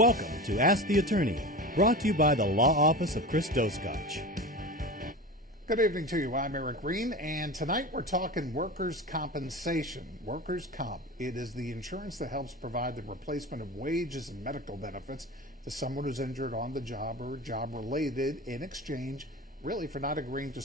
Welcome to Ask the Attorney, brought to you by the Law Office of Chris Doscotch. Good evening to you. I'm Eric Green, and tonight we're talking workers' compensation. Workers' comp. It is the insurance that helps provide the replacement of wages and medical benefits to someone who's injured on the job or job-related in exchange, really, for not agreeing to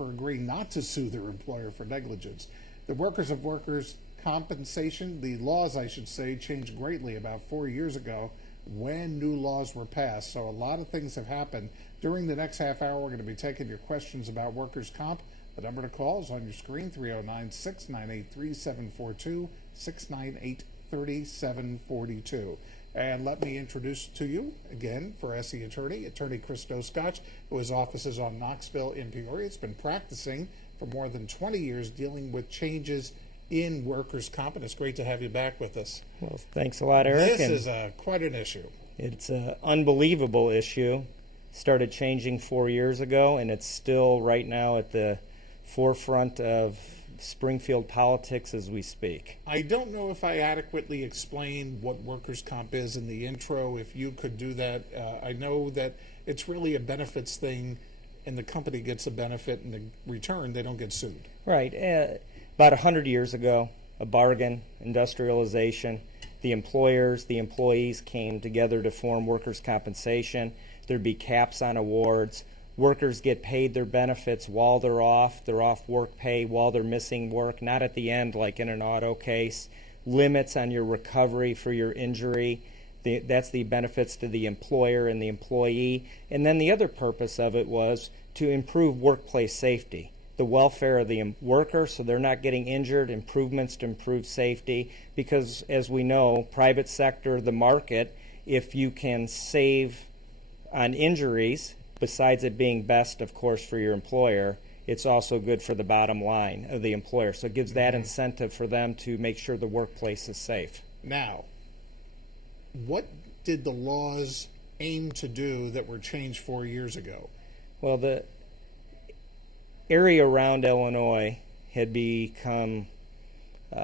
agreeing not to sue their employer for negligence. The workers of workers' compensation, the laws, I should say, changed greatly about 4 years ago when new laws were passed. So a lot of things have happened. During the next half hour, we're going to be taking your questions about workers' comp. The number to call is on your screen, 309-698-3742, 698-3742. And let me introduce to you, again, for SE Attorney, Attorney Chris Doscotch, who has offices on Knoxville in Peoria. It's been practicing for more than 20 years dealing with changes in workers' comp, and it's great to have you back with us. Well, thanks a lot, Eric. This is quite an issue. It's an unbelievable issue. Started changing 4 years ago, and it's still right now at the forefront of Springfield politics as we speak. I don't know if I adequately explained what workers' comp is in the intro. If you could do that. I know that it's really a benefits thing, and the company gets a benefit, and in return, they don't get sued. Right. About 100 years ago, a bargain, industrialization, the employers, the employees came together to form workers' compensation. There'd be caps on awards. Workers get paid their benefits while they're off. They're off work pay while they're missing work, not at the end like in an auto case. Limits on your recovery for your injury. That's the benefits to the employer and the employee. And then the other purpose of it was to improve workplace safety, the welfare of the worker so they're not getting injured, improvements to improve safety. Because as we know, private sector, the market, if you can save on injuries, besides it being best, of course, for your employer, it's also good for the bottom line of the employer. So it gives that incentive for them to make sure the workplace is safe. Now, what did the laws aim to do that were changed 4 years ago? Well, the area around Illinois had become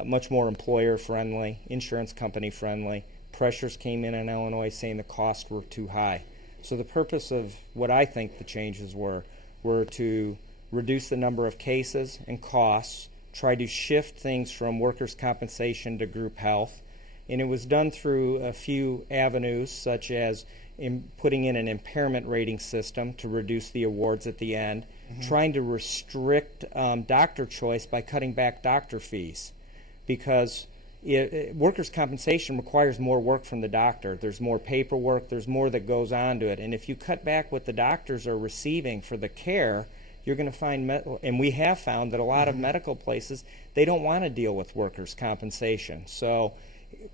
much more employer-friendly, insurance company-friendly. Pressures came in Illinois saying the costs were too high. So the purpose of what I think the changes were to reduce the number of cases and costs, try to shift things from workers' compensation to group health. And it was done through a few avenues, such as putting in an impairment rating system to reduce the awards at the end, trying to restrict doctor choice by cutting back doctor fees, because workers' compensation requires more work from the doctor. There's more paperwork, there's more that goes on to it. And if you cut back what the doctors are receiving for the care, you're going to find, and we have found that a lot of medical places, they don't want to deal with workers' compensation. So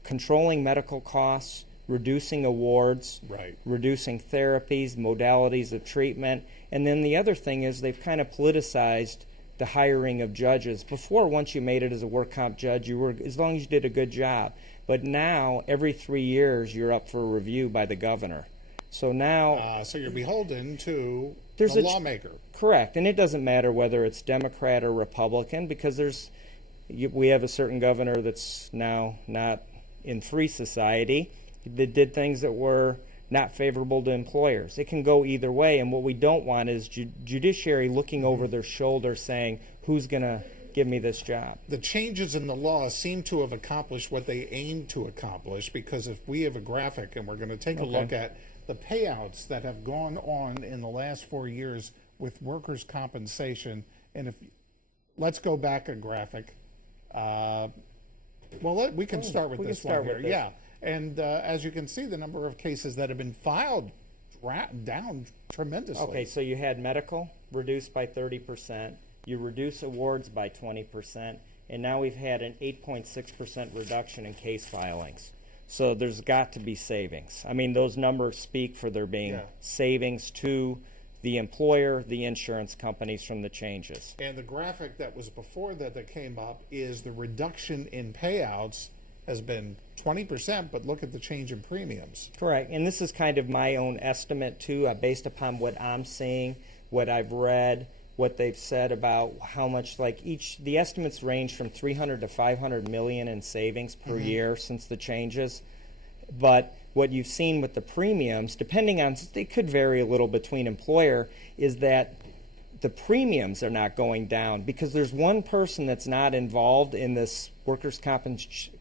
controlling medical costs, reducing awards, reducing therapies, modalities of treatment. And then the other thing is they've kind of politicized the hiring of judges. Before, once you made it as a work comp judge, you were, as long as you did a good job. But now, every 3 years, you're up for review by the governor. So now... so you're beholden to the lawmaker. Correct. And it doesn't matter whether it's Democrat or Republican, because we have a certain governor that's now not in free society that did things that were not favorable to employers. It can go either way, and what we don't want is judiciary looking over their shoulder saying, who's going to give me this job? The changes in the law seem to have accomplished what they aimed to accomplish, because if we have a graphic, and we're going to take a look at the payouts that have gone on in the last 4 years with workers' compensation, and let's go back a graphic. We can start with this one here. Yeah. And as you can see, the number of cases that have been filed down tremendously. Okay, so you had medical reduced by 30%, you reduce awards by 20%, and now we've had an 8.6% reduction in case filings. So there's got to be savings. I mean, those numbers speak for there being savings to the employer, the insurance companies from the changes. And the graphic that was before that came up is the reduction in payouts has been 20%, but look at the change in premiums. Correct, and this is kind of my own estimate too, based upon what I'm seeing, what I've read, what they've said about how much, the estimates range from 300 to 500 million in savings per year since the changes. But what you've seen with the premiums, depending on, it could vary a little between employer, is that the premiums are not going down because there's one person that's not involved in this workers'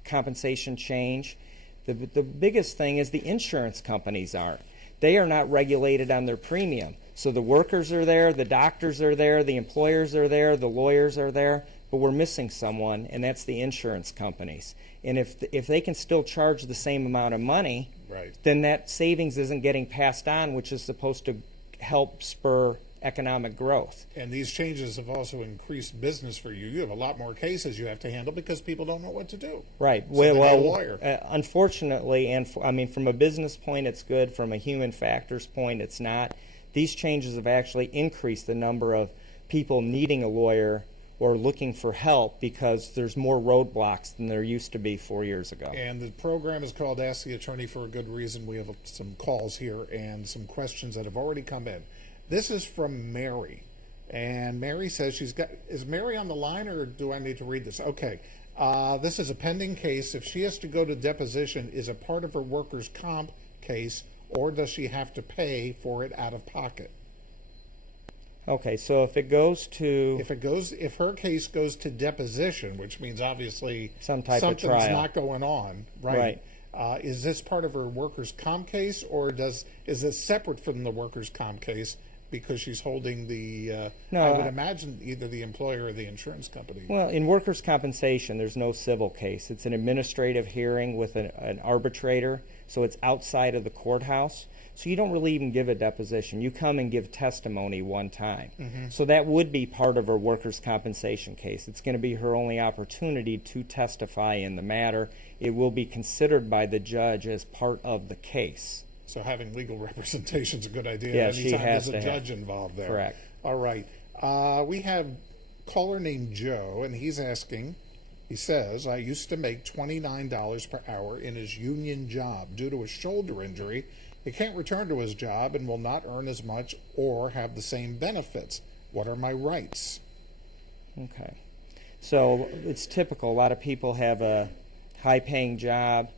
compensation change. The biggest thing is the insurance companies aren't. They are not regulated on their premium. So the workers are there, the doctors are there, the employers are there, the lawyers are there, but we're missing someone, and that's the insurance companies. And if they can still charge the same amount of money, Right. then that savings isn't getting passed on, which is supposed to help spur economic growth. And these changes have also increased business for you. You have a lot more cases you have to handle because people don't know what to do. Right. So they need a Well, lawyer. unfortunately, and I mean, from a business point, it's good. From a human factors point, it's not. These changes have actually increased the number of people needing a lawyer or looking for help because there's more roadblocks than there used to be 4 years ago. And the program is called Ask the Attorney for a good reason. We have some calls here and some questions that have already come in. This is from Mary. And Mary says is Mary on the line, or do I need to read this? Okay. This is a pending case. If she has to go to deposition, is it part of her workers' comp case, or does she have to pay for it out of pocket? Okay, so if If her case goes to deposition, which means obviously some type of something's trial. not going on, right? Is this part of her workers' comp case, or is this separate from the workers' comp case because she's holding the? No, I would imagine either the employer or the insurance company. Well, in workers' compensation, there's no civil case. It's an administrative hearing with an arbitrator, so it's outside of the courthouse. So you don't really even give a deposition. You come and give testimony one time. Mm-hmm. So that would be part of her workers' compensation case. It's going to be her only opportunity to testify in the matter. It will be considered by the judge as part of the case. So having legal representation is a good idea. Yeah, anytime she has there's a to judge involved there. Correct. All right. We have a caller named Joe, and he's asking. He says, I used to make $29 per hour in his union job. Due to a shoulder injury, he can't return to his job and will not earn as much or have the same benefits. What are my rights? Okay. So it's typical. A lot of people have a high-paying job,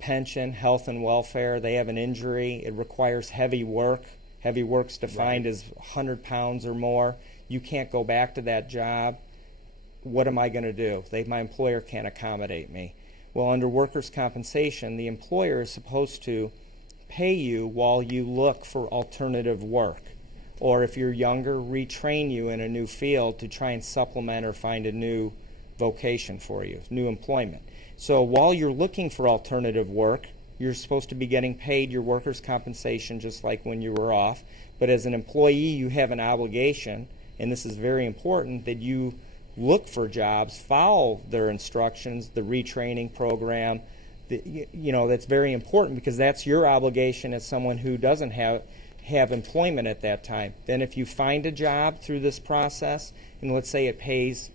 pension, health and welfare. They have an injury. It requires heavy work. Heavy work's defined as 100 pounds or more. You can't go back to that job. What am I going to do? My employer can't accommodate me. Well, under workers' compensation, the employer is supposed to pay you while you look for alternative work. Or if you're younger, retrain you in a new field to try and supplement or find a new vocation for you, new employment. So while you're looking for alternative work, you're supposed to be getting paid your workers' compensation just like when you were off. But as an employee, you have an obligation, and this is very important, that you look for jobs, follow their instructions, the retraining program. That's very important because that's your obligation as someone who doesn't have employment at that time. Then if you find a job through this process, and let's say it pays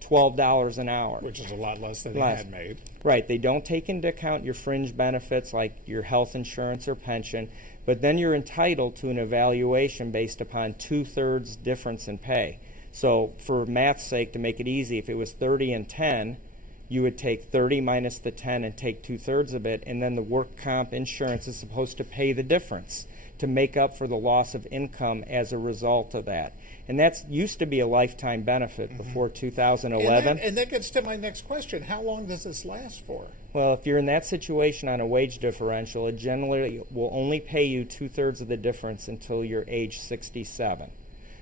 $12 an hour. Which is a lot less than he had made. Right. They don't take into account your fringe benefits like your health insurance or pension, but then you're entitled to an evaluation based upon 2/3 difference in pay. So for math's sake, to make it easy, if it was 30 and 10, you would take 30 minus the 10 and take 2/3 of it, and then the work comp insurance is supposed to pay the difference to make up for the loss of income as a result of that. And that used to be a lifetime benefit before 2011. And that gets to my next question. How long does this last for? Well, if you're in that situation on a wage differential, it generally will only pay you 2/3 of the difference until you're age 67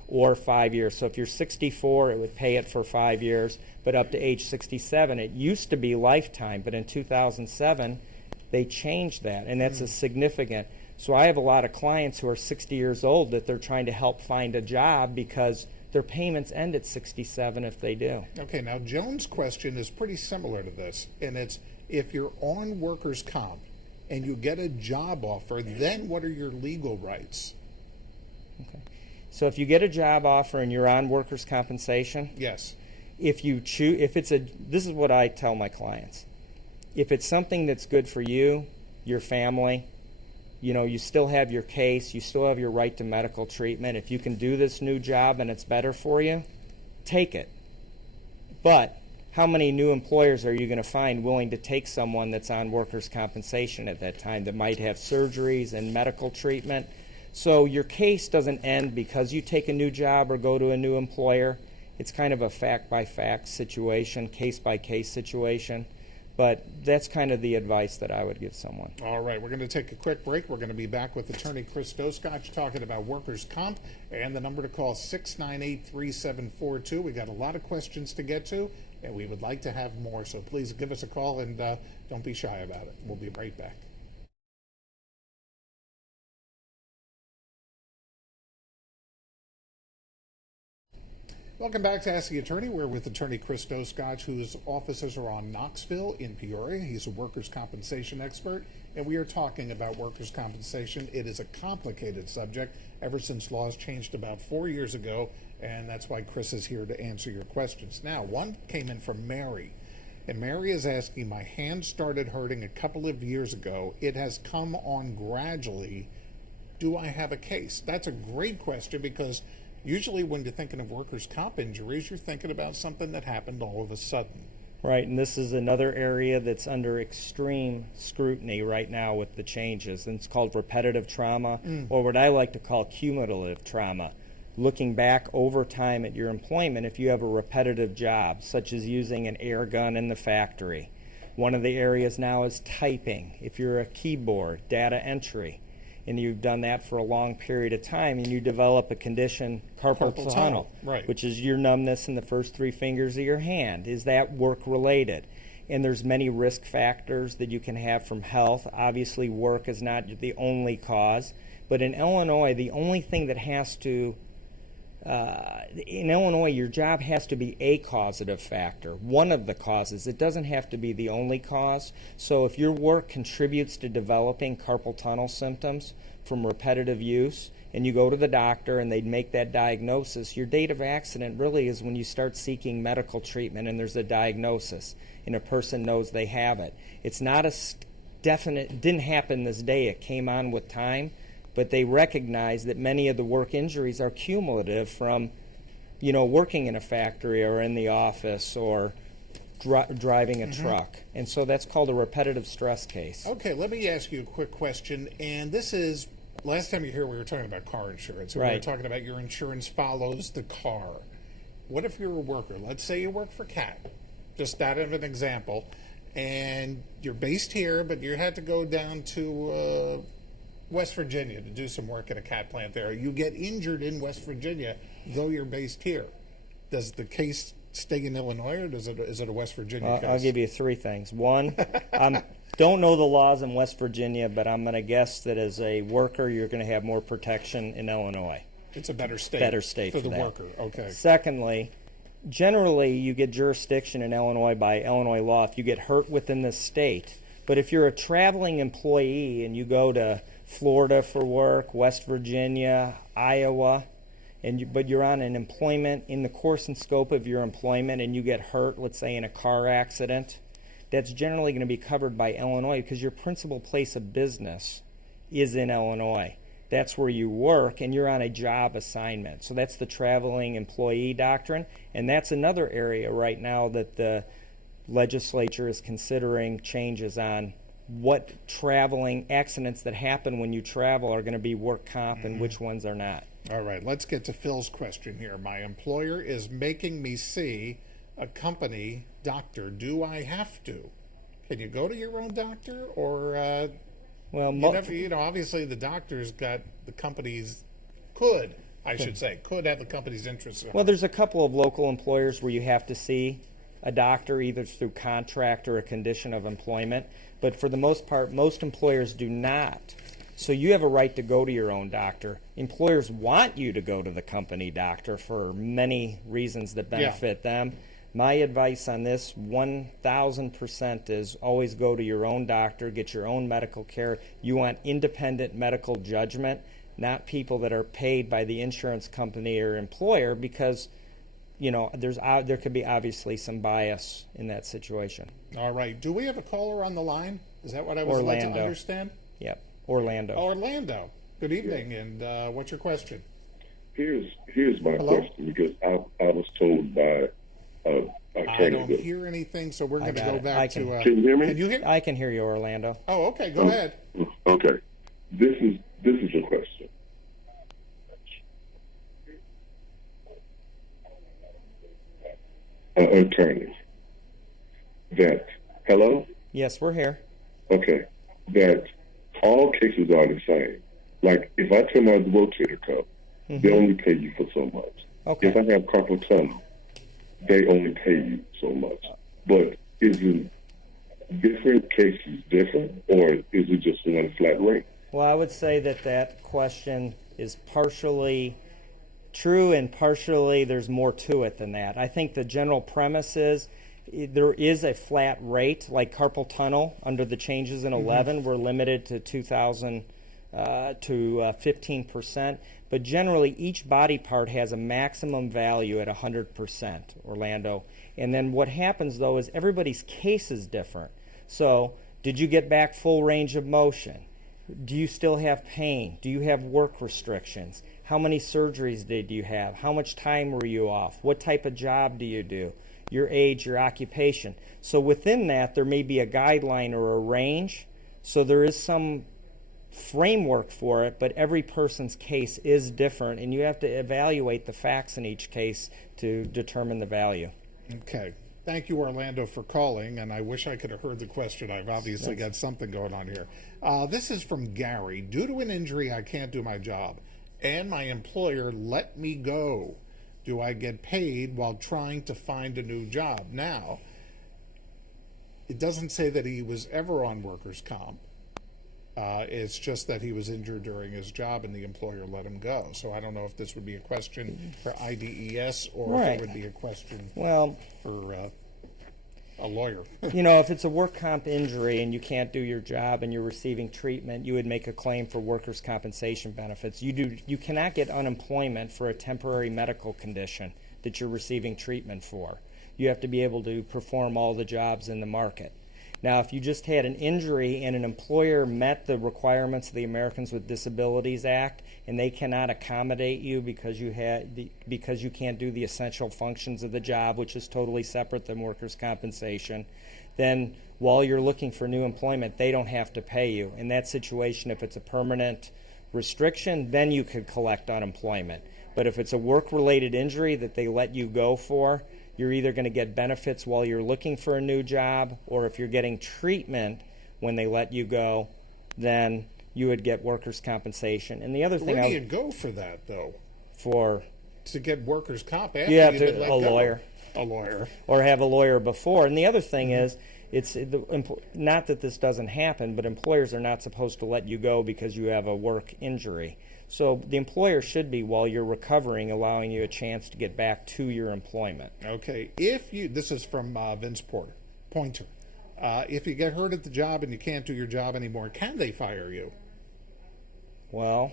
or 5 years. So if you're 64, it would pay it for 5 years, but up to age 67, it used to be lifetime, but in 2007, they changed that, and that's a significant. So I have a lot of clients who are 60 years old that they're trying to help find a job because their payments end at 67 if they do. Okay, now Joan's question is pretty similar to this, and it's if you're on workers' comp and you get a job offer, then what are your legal rights? Okay. So if you get a job offer and you're on workers' compensation, Yes. if you choose, this is what I tell my clients. If it's something that's good for you, your family, you still have your case, you still have your right to medical treatment. If you can do this new job and it's better for you, take it. But how many new employers are you going to find willing to take someone that's on workers' compensation at that time that might have surgeries and medical treatment? So your case doesn't end because you take a new job or go to a new employer. It's kind of a fact-by-fact situation, case-by-case situation. But that's kind of the advice that I would give someone. All right, we're going to take a quick break. We're going to be back with attorney Chris Doscotch talking about workers' comp, and the number to call 698-3742. We got a lot of questions to get to, and we would like to have more, so please give us a call, and don't be shy about it. We'll be right back. Welcome back to Ask the Attorney. We're with attorney Chris Doscotch, whose offices are on Knoxville in Peoria. He's a workers' compensation expert, and we are talking about workers' compensation. It is a complicated subject ever since laws changed about 4 years ago, and that's why Chris is here to answer your questions. Now, one came in from Mary, and Mary is asking, my hand started hurting a couple of years ago. It has come on gradually. Do I have a case? That's a great question, because usually when you're thinking of workers' comp injuries, you're thinking about something that happened all of a sudden. Right, and this is another area that's under extreme scrutiny right now with the changes, and it's called repetitive trauma, or what I like to call cumulative trauma. Looking back over time at your employment, if you have a repetitive job, such as using an air gun in the factory. One of the areas now is typing. If you're a keyboard, data entry, and you've done that for a long period of time, and you develop a condition, carpal tunnel, right, which is your numbness in the first three fingers of your hand. Is that work-related? And there's many risk factors that you can have from health. Obviously, work is not the only cause, but in Illinois, the only thing that has to in Illinois, your job has to be a causative factor, one of the causes. It doesn't have to be the only cause. So if your work contributes to developing carpal tunnel symptoms from repetitive use, and you go to the doctor and they make that diagnosis, your date of accident really is when you start seeking medical treatment and there's a diagnosis and a person knows they have it. It's not a definite, it didn't happen this day, it came on with time. But they recognize that many of the work injuries are cumulative from, working in a factory or in the office or driving a truck. And so that's called a repetitive stress case. Okay, let me ask you a quick question. And this is, last time you were here, we were talking about car insurance. Right. We were talking about your insurance follows the car. What if you're a worker? Let's say you work for CAT, just that of an example, and you're based here, but you had to go down to West Virginia to do some work at a CAT plant there. You get injured in West Virginia, though you're based here. Does the case stay in Illinois, or is it a West Virginia case? I'll give you three things. One, don't know the laws in West Virginia, but I'm going to guess that as a worker, you're going to have more protection in Illinois. It's a better state. Better state for for the that. worker. Okay. Secondly, generally you get jurisdiction in Illinois by Illinois law if you get hurt within the state. But if you're a traveling employee and you go to Florida for work, West Virginia, Iowa, but you're on an employment in the course and scope of your employment and you get hurt, let's say in a car accident, that's generally going to be covered by Illinois because your principal place of business is in Illinois. That's where you work and you're on a job assignment. So that's the traveling employee doctrine, and that's another area right now that the legislature is considering changes on. What traveling accidents that happen when you travel are going to be work comp and which ones are not. All right, let's get to Phil's question here. My employer is making me see a company doctor. Do I have to? Can you go to your own doctor, or obviously the doctor's got the company's could have the company's interests. Well, there's a couple of local employers where you have to see a doctor either through contract or a condition of employment, but for the most part, most employers do not. So you have a right to go to your own doctor. Employers want you to go to the company doctor for many reasons that benefit them. My advice on this 1,000% is always go to your own doctor, get your own medical care. You want independent medical judgment, not people that are paid by the insurance company or employer, because there could be obviously some bias in that situation. All right. Do we have a caller on the line? Is that what I was led to understand? Yep. Orlando. Orlando. Good evening, and what's your question? Here's my question, because I was told by a don't hear anything, so we're going to go back to. Can you hear me? Can you hear? I can hear you, Orlando. Oh, okay. Go ahead. Okay. This is a question. Attorney. That hello? Yes, we're here. Okay. That all cases are the same. Like if I turn out the rotator cuff, they only pay you for so much. Okay. If I have carpal tunnel, they only pay you so much. But is it different cases different, or is it just one flat rate? Well, I would say that question is partially true and partially there's more to it than that. I think the general premise is there is a flat rate, like carpal tunnel under the changes in 11. We're limited to 2,000 to 15%. But generally, each body part has a maximum value at 100%, Orlando. And then what happens, though, is everybody's case is different. So, did you get back full range of motion? Do you still have pain? Do you have work restrictions? How many surgeries did you have? How much time were you off? What type of job do you do? Your age, your occupation. So within that, there may be a guideline or a range. So there is some framework for it, but every person's case is different, and you have to evaluate the facts in each case to determine the value. Okay. Thank you, Orlando, for calling, and I wish I could have heard the question. I've obviously got something going on here. This is from Gary. Due to an injury, I can't do my job, and my employer let me go. Do I get paid while trying to find a new job? Now, it doesn't say that he was ever on workers' comp. It's just that he was injured during his job and the employer let him go. So I don't know if this would be a question for IDES or if it would be a question for a lawyer. You know, if it's a work comp injury and you can't do your job and you're receiving treatment, you would make a claim for workers' compensation benefits. You cannot get unemployment for a temporary medical condition that you're receiving treatment for. You have to be able to perform all the jobs in the market. Now, if you just had an injury and an employer met the requirements of the Americans with Disabilities Act and they cannot accommodate you because you can't do the essential functions of the job, which is totally separate than workers' compensation, then while you're looking for new employment, they don't have to pay you. In that situation, if it's a permanent restriction, then you could collect unemployment. But if it's a work-related injury that they let you go for, you're either going to get benefits while you're looking for a new job, or if you're getting treatment when they let you go, then you would get workers' compensation. And the other thing, where do you go for that, though? To get workers' comp after you have you've been let go? A lawyer, lawyer, or have a lawyer before. And the other thing is, not that this doesn't happen, but employers are not supposed to let you go because you have a work injury. So the employer should be, while you're recovering, allowing you a chance to get back to your employment. Okay. This is from Vince Pointer. If you get hurt at the job and you can't do your job anymore, can they fire you? Well,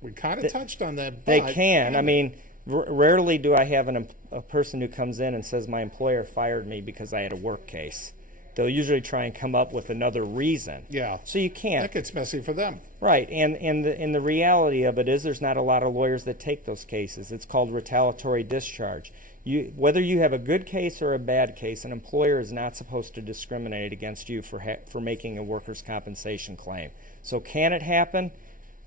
we kind of touched on that. They can. I mean, rarely do I have a person who comes in and says, my employer fired me because I had a work case. They'll usually try and come up with another reason. Yeah. So you can't. That gets messy for them. Right. And the reality of it is there's not a lot of lawyers that take those cases. It's called retaliatory discharge. Whether you have a good case or a bad case, an employer is not supposed to discriminate against you for making a workers' compensation claim. So can it happen?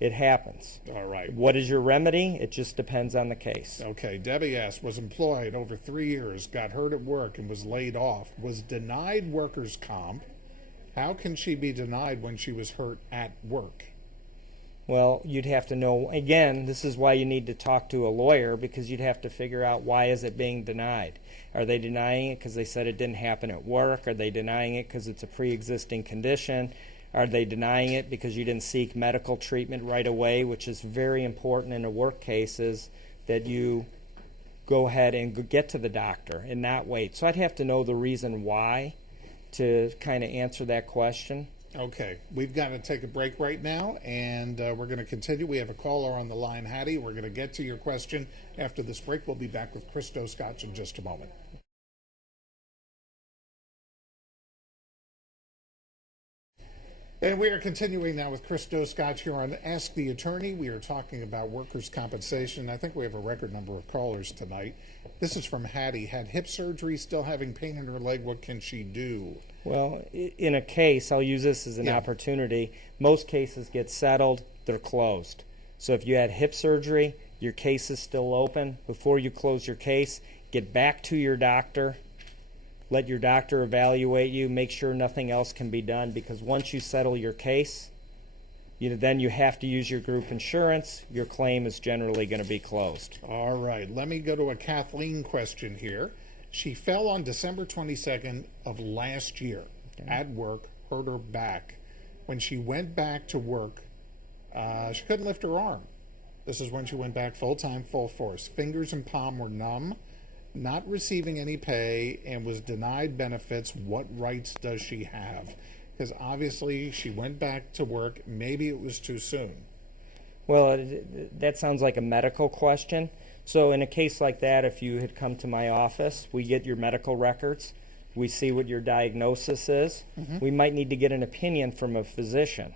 It happens. All right. What is your remedy? It just depends on the case. Okay. Debbie asked, was employed over 3 years, got hurt at work and was laid off, was denied workers' comp. How can she be denied when she was hurt at work? Well, you'd have to know, again, this is why you need to talk to a lawyer, because you'd have to figure out, why is it being denied? Are they denying it because they said it didn't happen at work? Are they denying it because it's a pre-existing condition? Are they denying it because you didn't seek medical treatment right away, which is very important in a work cases, that you go ahead and get to the doctor and not wait. So I'd have to know the reason why to kind of answer that question. Okay, we've got to take a break right now, and we're going to continue. We have a caller on the line, Hattie. We're going to get to your question after this break. We'll be back with Chris Doscotch in just a moment. And we are continuing now with Chris Doscotch here on Ask the Attorney. We are talking about workers' compensation. I think we have a record number of callers tonight. This is from Hattie. Had hip surgery, still having pain in her leg. What can she do? Well, in a case, I'll use this as an opportunity. Most cases get settled, they're closed. So if you had hip surgery, your case is still open. Before you close your case, get back to your doctor. Let your doctor evaluate you, make sure nothing else can be done, because once you settle your case, then you have to use your group insurance. Your claim is generally going to be closed. All right, let me go to a Kathleen question here. She fell on December 22nd of last year at work, hurt her back. When she went back to work, she couldn't lift her arm. This is when she went back full-time, full force. Fingers and palm were numb, not receiving any pay, and was denied benefits. What rights does she have? Because obviously she went back to work. Maybe it was too soon. Well, that sounds like a medical question. So in a case like that, if you had come to my office, we get your medical records. We see what your diagnosis is. We might need to get an opinion from a physician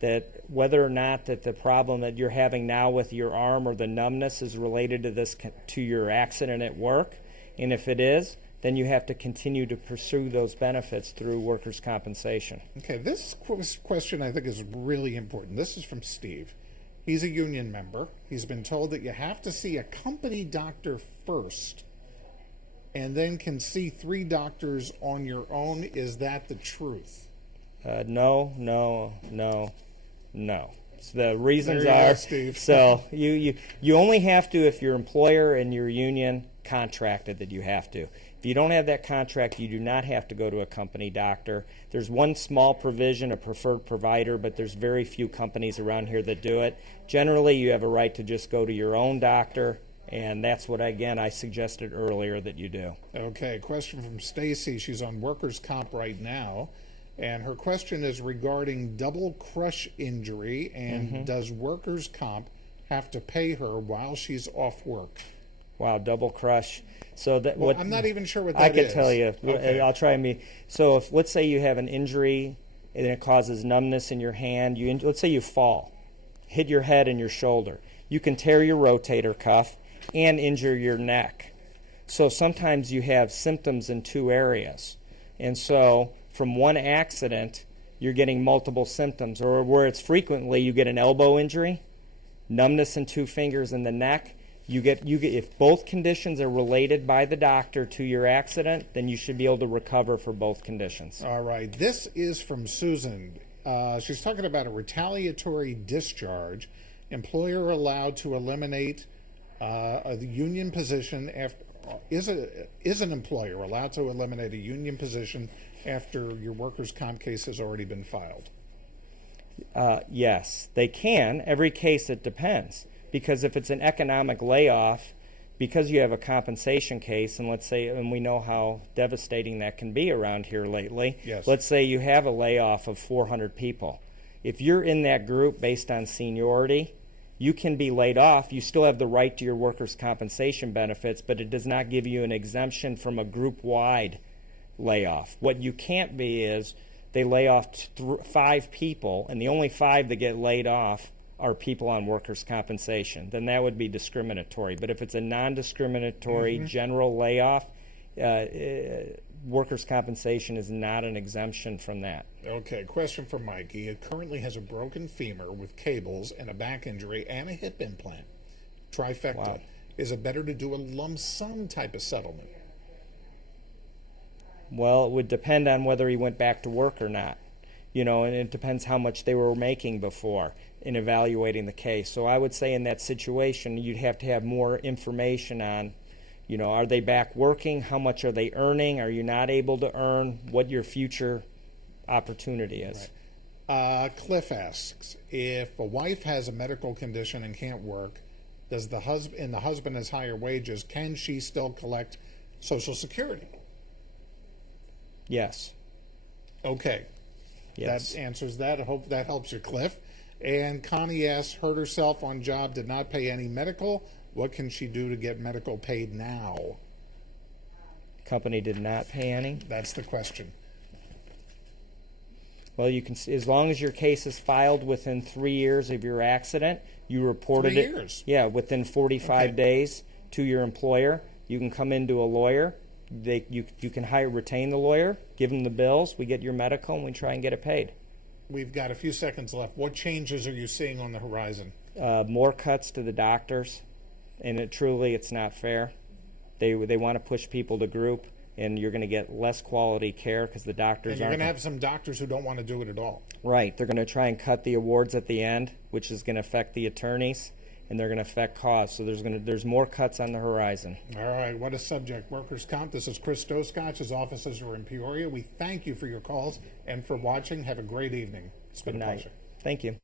that whether or not that the problem that you're having now with your arm or the numbness is related to your accident at work. And if it is, then you have to continue to pursue those benefits through workers' compensation. Okay, this question I think is really important. This is from Steve. He's a union member. He's been told that you have to see a company doctor first and then can see 3 doctors on your own. Is that the truth? No. So the reasons There you are, go, Steve. so you only have to if your employer and your union contracted that you have to. If you don't have that contract, you do not have to go to a company doctor. There's one small provision, a preferred provider, but there's very few companies around here that do it. Generally, you have a right to just go to your own doctor, and that's what, again, I suggested earlier that you do. Okay, question from Stacy. She's on workers' comp right now, and her question is regarding double crush injury, and does workers' comp have to pay her while she's off work? Wow, double crush. So that Well, I'm not even sure what that is. I could tell you. Okay. I'll try me. So if let's say you have an injury and it causes numbness in your hand, let's say you fall, hit your head and your shoulder. You can tear your rotator cuff and injure your neck. So sometimes you have symptoms in 2 areas. And so from one accident, you're getting multiple symptoms. Or where it's frequently, you get an elbow injury, numbness in 2 fingers in the neck. You get if both conditions are related by the doctor to your accident, then you should be able to recover for both conditions. All right. This is from Susan. She's talking about a retaliatory discharge. Employer allowed to eliminate a union position after. Is an employer allowed to eliminate a union position after your workers' comp case has already been filed? Yes, they can. Every case, it depends. Because if it's an economic layoff, because you have a compensation case, and let's say, and we know how devastating that can be around here lately. Yes. Let's say you have a layoff of 400 people. If you're in that group based on seniority, you can be laid off. You still have the right to your workers' compensation benefits, but it does not give you an exemption from a group-wide layoff. What you can't be is they lay off 5 people, and the only 5 that get laid off are people on workers' compensation. Then that would be discriminatory. But if it's a non-discriminatory general layoff, workers' compensation is not an exemption from that. Okay, question for Mike. He currently has a broken femur with cables and a back injury and a hip implant. Trifecta. Wow. Is it better to do a lump sum type of settlement? Well, it would depend on whether he went back to work or not. And it depends how much they were making before in evaluating the case. So I would say in that situation, you'd have to have more information on, are they back working? How much are they earning? Are you not able to earn? What your future opportunity is. Right. Cliff asks, if a wife has a medical condition and can't work, does the husband has higher wages, can she still collect Social Security? Yes. Okay. Yes. That answers that. I hope that helps you, Cliff. And Connie asks, hurt herself on job, did not pay any medical. What can she do to get medical paid now? Company did not pay any? That's the question. Well, you can, as long as your case is filed within 3 years of your accident, you reported 3 it. years? Yeah, within 45 Okay. days to your employer. You can come into a lawyer. You can retain the lawyer, give them the bills. We get your medical, and we try and get it paid. We've got a few seconds left. What changes are you seeing on the horizon? More cuts to the doctors, and it's not fair. They want to push people to group, and you're going to get less quality care because the doctors And you're aren't. going to have some doctors who don't want to do it at all. Right. They're going to try and cut the awards at the end, which is going to affect the attorneys, and they're going to affect costs. So there's more cuts on the horizon. All right, what a subject. Workers' comp. This is Chris Doscotch. His offices are in Peoria. We thank you for your calls and for watching. Have a great evening. It's been Good a night. pleasure. Thank you.